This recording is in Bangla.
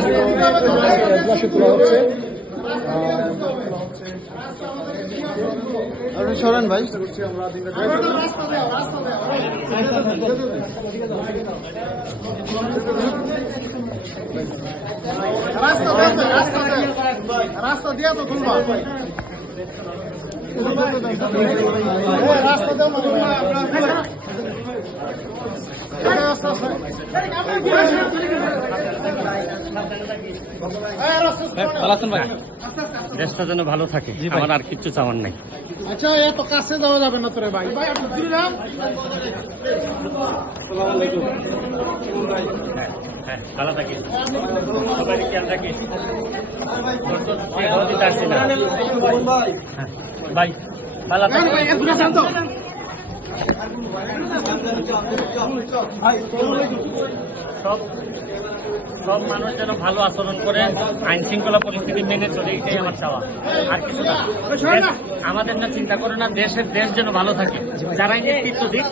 গ্লাসে তোলা হচ্ছে আপনি সরেন ভাই রাস্তা দিয়ে তো তুলবা রাস্তা দাও মানে রাস্তা। দেশটা যেন ভালো থাকে। আমার আর কিচ্ছু চাওয়ার নাই। আচ্ছা এত কাছে যাওয়া যাবে না তোরে ভাই। ভাই একটু। হ্যাঁ ভালো সবাই খেয়াল রাখিস। হ্যাঁ, ভাই ভালো ভাই। সব সব মানুষ যেন ভালো আচরণ করে আইন শৃঙ্খলা পরিস্থিতি মেনে চলে এটাই আমার চাওয়া। আর কিছু না। আমাদের না চিন্তা করে না দেশের দেশ যেন ভালো থাকে। যারা নেতৃত্ব দিক